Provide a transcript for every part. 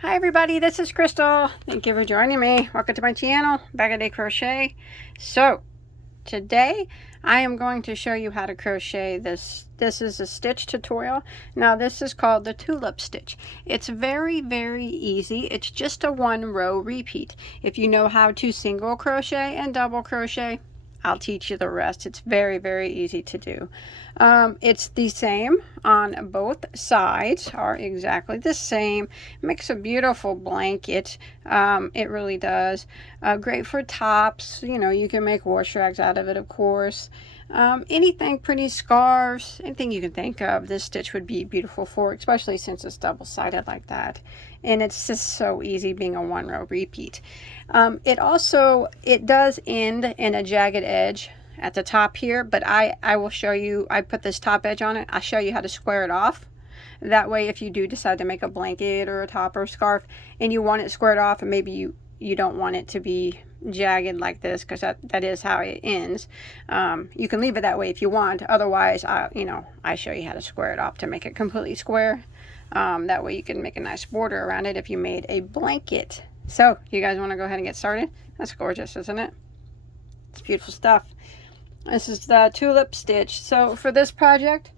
Hi everybody, this is Crystal. Thank you for joining me. Welcome to my channel, Bag O Day Crochet. So today I am going to show you how to crochet this. This is a stitch tutorial. Now this is called the tulip stitch. It's very easy. It's just a 1-row repeat. If you know how to single crochet and double crochet, I'll teach you the rest. It's very easy to do. It's the same on both sides, are exactly the same. It makes a beautiful blanket. It really does. Great for tops. You know, you can make wash rags out of it, of course. Anything, pretty scarves, anything you can think of, this stitch would be beautiful for, especially since it's double-sided like that. And it's just so easy being a 1-row repeat. It does end in a jagged edge at the top here, but I will show you. I put this top edge on it. I'll show you how to square it off. That way, if you do decide to make a blanket or a top or a scarf and you want it squared off, and maybe you don't want it to be jagged like this, because that is how it ends, you can leave it that way if you want. Otherwise, I show you how to square it off to make it completely square. That way you can make a nice border around it if you made a blanket. So you guys want to go ahead and get started? That's gorgeous, isn't it? It's beautiful stuff. This is the tulip stitch. So for this project,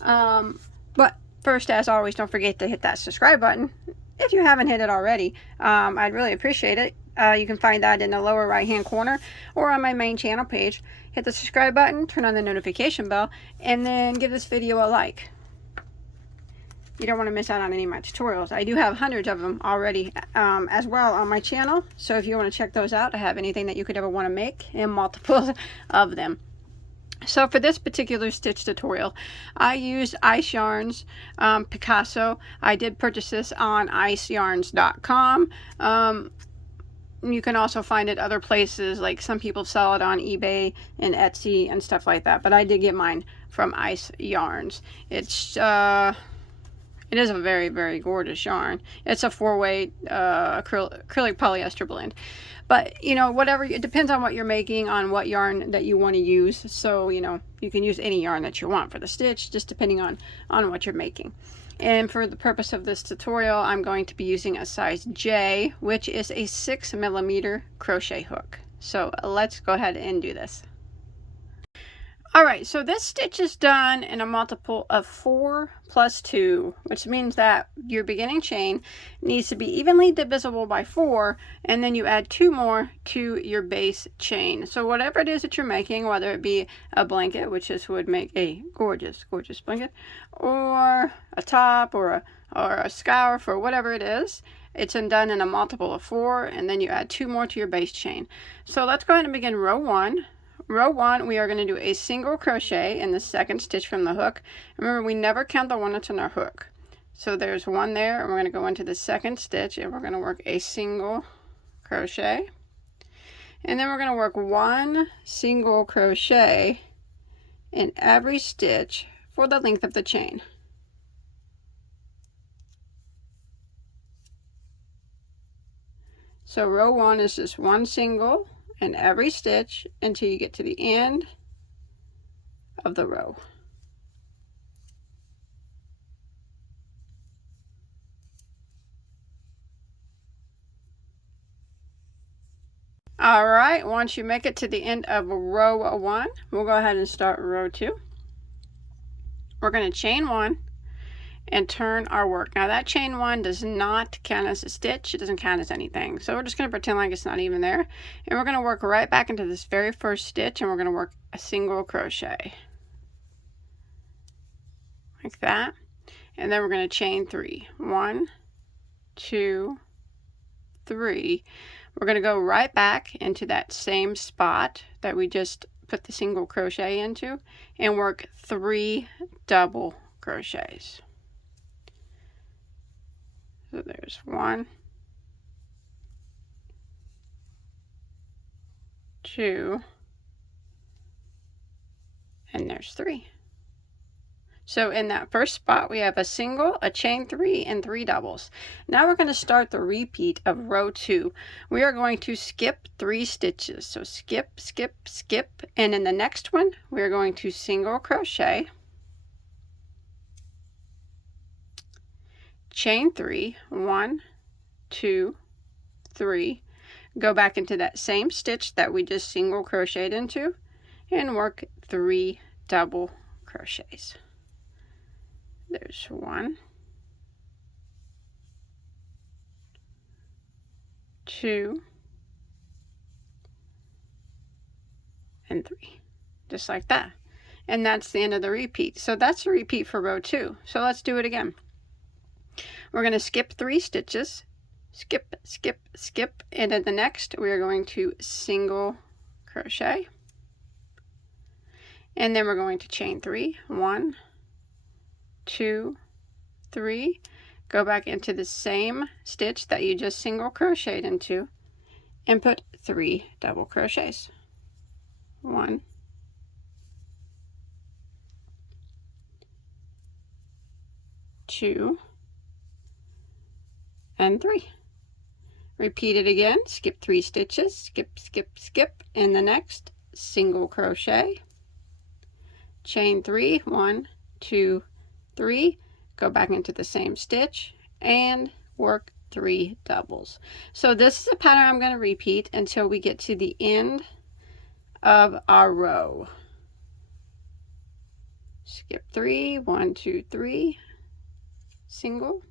but first, as always, don't forget to hit that subscribe button if you haven't hit it already. I'd really appreciate it. You can find that in the lower right hand corner or on my main channel page. Hit the subscribe button, turn on the notification bell, and then give this video a like. You don't want to miss out on any of my tutorials. I do have hundreds of them already as well on my channel. So if you want to check those out, I have anything that you could ever want to make and multiples of them. So for this particular stitch tutorial, I used Ice Yarns Picasso. I did purchase this on iceyarns.com. You can also find it other places, like some people sell it on eBay and Etsy and stuff like that. But I did get mine from Ice Yarns. It is a very gorgeous yarn. It's a 4-way acrylic polyester blend. But, you know, whatever, it depends on what you're making, on what yarn that you want to use. So, you know, you can use any yarn that you want for the stitch, just depending on what you're making. And for the purpose of this tutorial, I'm going to be using a size J, which is a 6mm crochet hook. So let's go ahead and do this. Alright, so this stitch is done in a multiple of 4 plus 2, which means that your beginning chain needs to be evenly divisible by 4, and then you add 2 more to your base chain. So whatever it is that you're making, whether it be a blanket, which this would make a gorgeous blanket, or a top, or a scarf, or whatever it is, it's done in a multiple of 4, and then you add 2 more to your base chain. So let's go ahead and begin row 1. Row 1, we are going to do a single crochet in the second stitch from the hook. Remember, we never count the one that's in our hook. So there's one there, and we're going to go into the second stitch, and we're going to work a single crochet. And then we're going to work 1 single crochet in every stitch for the length of the chain. So row 1 is just 1 single in every stitch until you get to the end of the row. All right, once you make it to the end of row 1, we'll go ahead and start row 2. We're going to chain 1 and turn our work. Now that chain 1 does not count as a stitch. It doesn't count as anything. So we're just going to pretend like it's not even there. And we're going to work right back into this very first stitch, and we're going to work a single crochet. Like that. And then we're going to chain 3. 1, 2, 3. We're going to go right back into that same spot that we just put the single crochet into and work 3 double crochets. So there's 1, 2, and there's 3. So in that first spot, we have a single, a chain 3, and 3 doubles. Now we're going to start the repeat of row 2. We are going to skip 3 stitches. So skip, and in the next one, we are going to single crochet, chain 3, 1, 2, 3, go back into that same stitch that we just single crocheted into and work 3 double crochets. There's 1, 2, and 3, just like that. And that's the end of the repeat. So that's a repeat for row 2. So let's do it again. We're going to skip 3 stitches, skip, skip, skip, and in the next we are going to single crochet, and then we're going to chain 3, 1, 2, 3, go back into the same stitch that you just single crocheted into and put 3 double crochets. 1, 2, and 3. Repeat it again. Skip 3 stitches, skip, skip, skip, in the next single crochet, chain 3, 1, 2, 3, go back into the same stitch and work 3 doubles. So this is a pattern I'm going to repeat until we get to the end of our row. Skip 3, 1, 2, 3, single,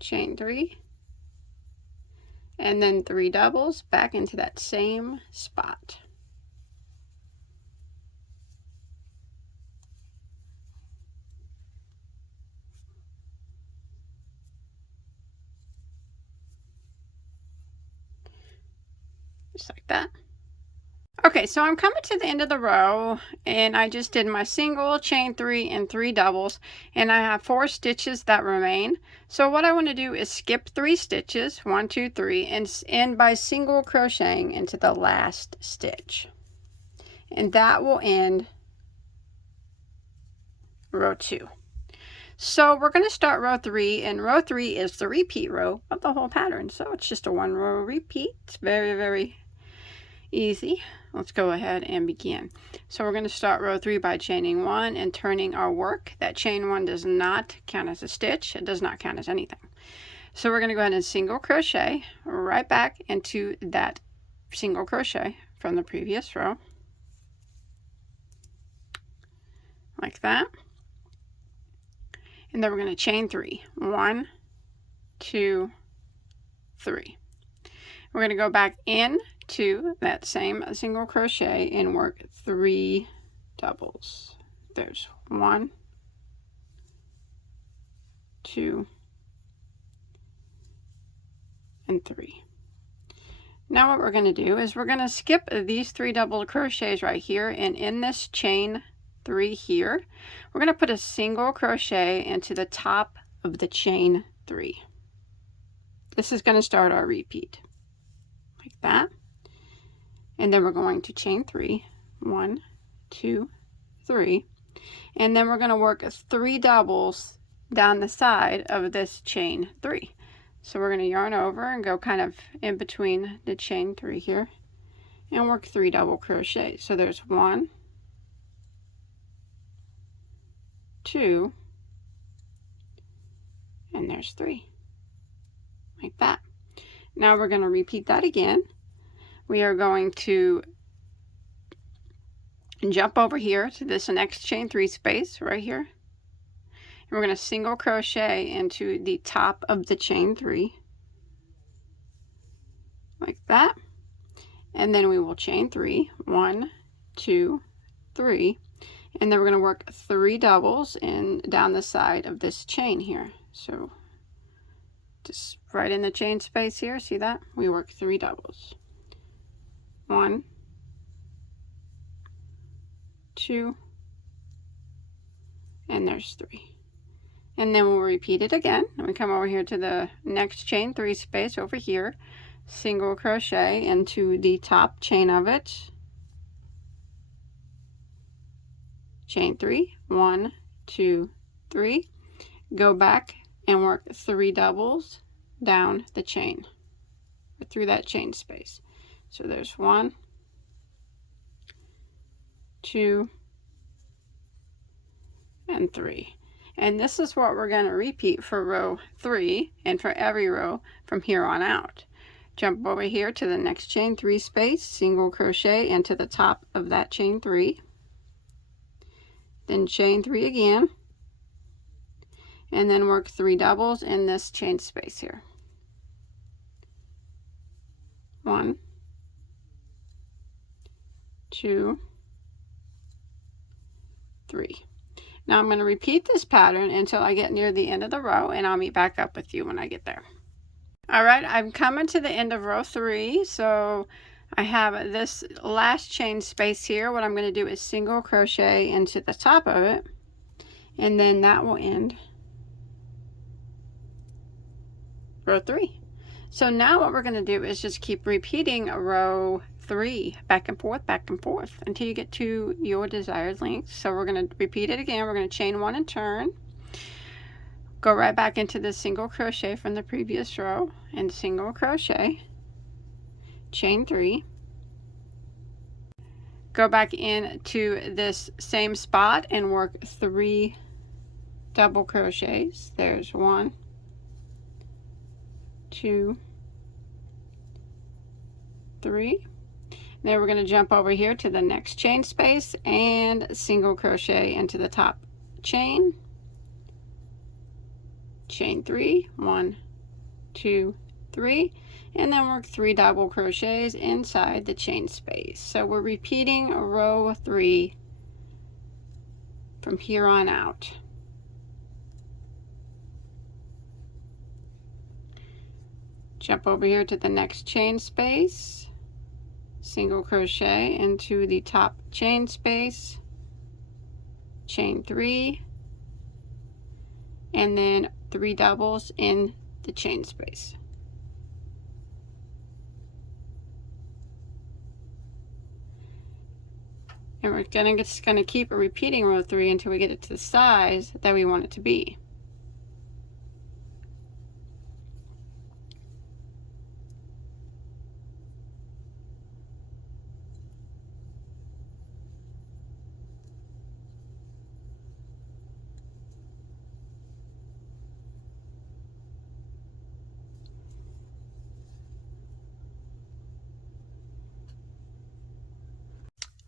chain 3, and then 3 doubles back into that same spot. Just like that. Okay, so I'm coming to the end of the row, and I just did my single, chain 3, and 3 doubles, and I have 4 stitches that remain. So what I want to do is skip 3 stitches, 1, 2, 3, and end by single crocheting into the last stitch, and that will end row 2. So we're going to start row 3, and row 3 is the repeat row of the whole pattern. So it's just a 1 row repeat. It's very, very easy. Let's go ahead and begin. So we're going to start row 3 by chaining 1 and turning our work. That chain 1 does not count as a stitch. It does not count as anything. So we're going to go ahead and single crochet right back into that single crochet from the previous row, like that. And then we're going to chain 3, 1, 2, 3. We're going to go back in to that same single crochet and work 3 doubles. There's 1, 2, and 3. Now what we're going to do is we're going to skip these 3 double crochets right here, and in this chain 3 here, we're going to put a single crochet into the top of the chain 3. This is going to start our repeat like that. And then we're going to chain 3, 1, 2, 3, and then we're going to work 3 doubles down the side of this chain 3. So we're going to yarn over and go kind of in between the chain 3 here and work 3 double crochets. So there's 1, 2, and there's 3, like that. Now we're going to repeat that again. We are going to jump over here to this next chain 3 space right here, and we're going to single crochet into the top of the chain 3 like that, and then we will chain 3, 1, 2, 3, and then we're going to work 3 doubles in down the side of this chain here. So just right in the chain space here, see that? We work 3 doubles. 1, 2, and there's 3. And then we'll repeat it again. And we come over here to the next chain 3 space over here, single crochet into the top chain of it, chain 3, 1, 2, 3, go back and work 3 doubles down the chain or through that chain space. So there's 1, 2, and 3. And this is what we're going to repeat for row 3 and for every row from here on out. Jump over here to the next chain 3 space, single crochet into the top of that chain 3, then chain 3 again, and then work 3 doubles in this chain space here. 1, 2, 3. Now I'm going to repeat this pattern until I get near the end of the row, and I'll meet back up with you when I get there. Alright, I'm coming to the end of row 3, so I have this last chain space here. What I'm going to do is single crochet into the top of it, and then that will end row 3. So now what we're going to do is just keep repeating row 3 back and forth until you get to your desired length. So we're going to repeat it again. We're going to chain 1 and turn, go right back into the single crochet from the previous row, and single crochet, chain 3, go back into this same spot and work 3 double crochets. There's 1, 2, 3. Then we're going to jump over here to the next chain space and single crochet into the top chain, chain 3, 1, 2, 3, and then work 3 double crochets inside the chain space. So we're repeating row 3 from here on out. Jump over here to the next chain space, single crochet into the top chain space, chain 3, and then 3 doubles in the chain space. And we're just gonna keep repeating row 3 until we get it to the size that we want it to be.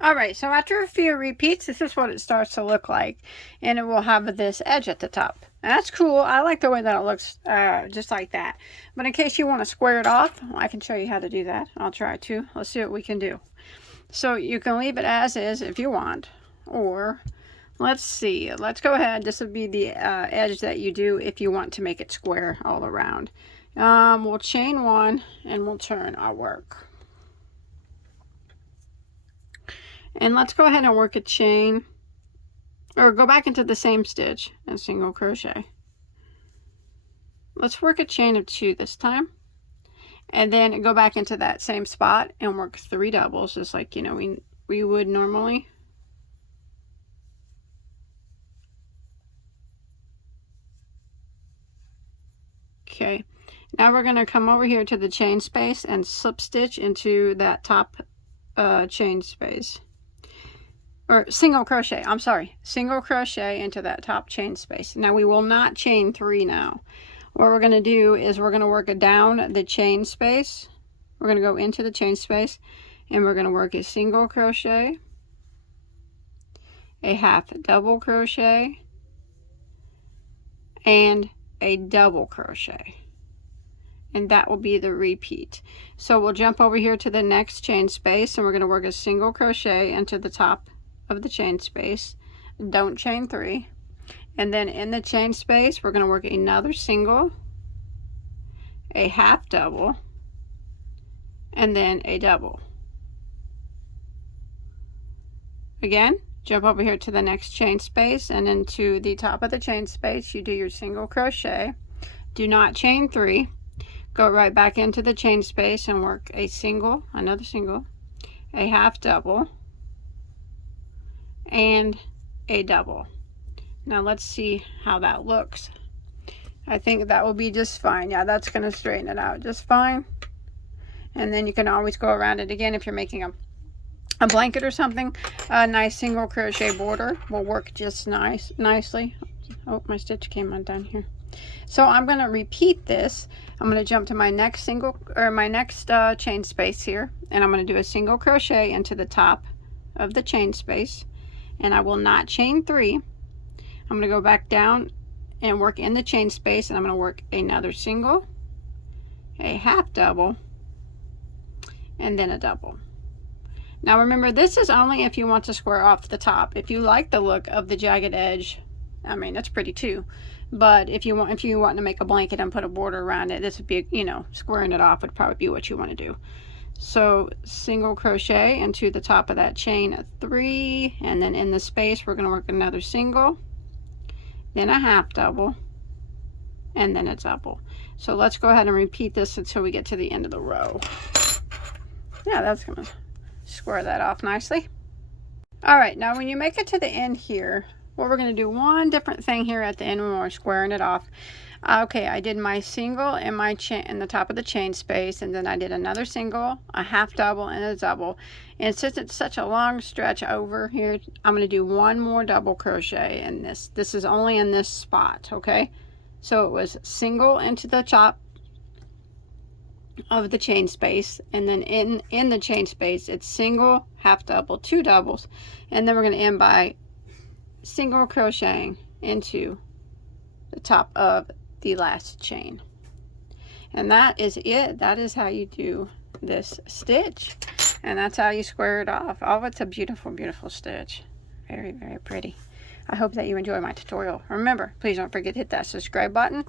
Alright, so after a few repeats, this is what it starts to look like. And it will have this edge at the top. And that's cool. I like the way that it looks just like that. But in case you want to square it off, I can show you how to do that. I'll try to. Let's see what we can do. So you can leave it as is if you want. Or, let's see. Let's go ahead. This would be the edge that you do if you want to make it square all around. We'll chain 1 and we'll turn our work. And let's go ahead and work a chain, or go back into the same stitch and single crochet. Let's work a chain of 2 this time, and then go back into that same spot and work 3 doubles, just like, you know, we would normally. Okay, now we're going to come over here to the chain space and slip stitch into that top chain space. Or single crochet, I'm sorry, single crochet into that top chain space. Now we will not chain 3 now. What we're going to do is we're going to work down the chain space. We're going to go into the chain space and we're going to work a single crochet, a half double crochet, and a double crochet. And that will be the repeat. So we'll jump over here to the next chain space and we're going to work a single crochet into the top of the chain space. Don't chain 3. And then in the chain space we're going to work another single, a half double, and then a double. Again, jump over here to the next chain space, and into the top of the chain space you do your single crochet. Do not chain 3. Go right back into the chain space and work a single, another single, a half double, and a double. Now let's see how that looks. I think that will be just fine. Yeah, that's going to straighten it out just fine. And then you can always go around it again if you're making a blanket or something. A nice single crochet border will work just nicely. Oh, my stitch came undone here. So I'm going to repeat this. I'm going to jump to my next chain space here, and I'm going to do a single crochet into the top of the chain space, and I will not chain 3. I'm going to go back down and work in the chain space, and I'm going to work another single, a half double, and then a double. Now remember, this is only if you want to square off the top. If you like the look of the jagged edge, I mean, that's pretty too. But if you want to make a blanket and put a border around it, this would be, you know, squaring it off would probably be what you want to do. So single crochet into the top of that chain 3, and then in the space we're going to work another single, then a half double, and then a double. So let's go ahead and repeat this until we get to the end of the row. Yeah, that's going to square that off nicely. All right, now when you make it to the end here, well, we're going to do one different thing here at the end when we're squaring it off. Okay, I did my single in my chain in the top of the chain space, and then I did another single, a half double, and a double. And since it's such a long stretch over here, I'm going to do one more double crochet in this. This is only in this spot, okay? So it was single into the top of the chain space, and then in the chain space it's single, half double, 2 doubles, and then we're going to end by single crocheting into the top of the last chain. And that is it. That is how you do this stitch, and that's how you square it off. Oh, it's a beautiful, beautiful stitch. Very, very pretty. I hope that you enjoy my tutorial. Remember, please don't forget to hit that subscribe button,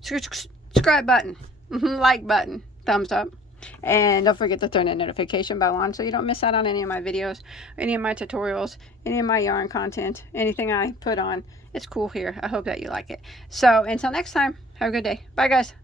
subscribe button, like button, thumbs up, and don't forget to turn that notification bell on so you don't miss out on any of my videos, any of my tutorials, any of my yarn content, anything I put on. It's cool here. I hope that you like it. So until next time, have a good day. Bye guys.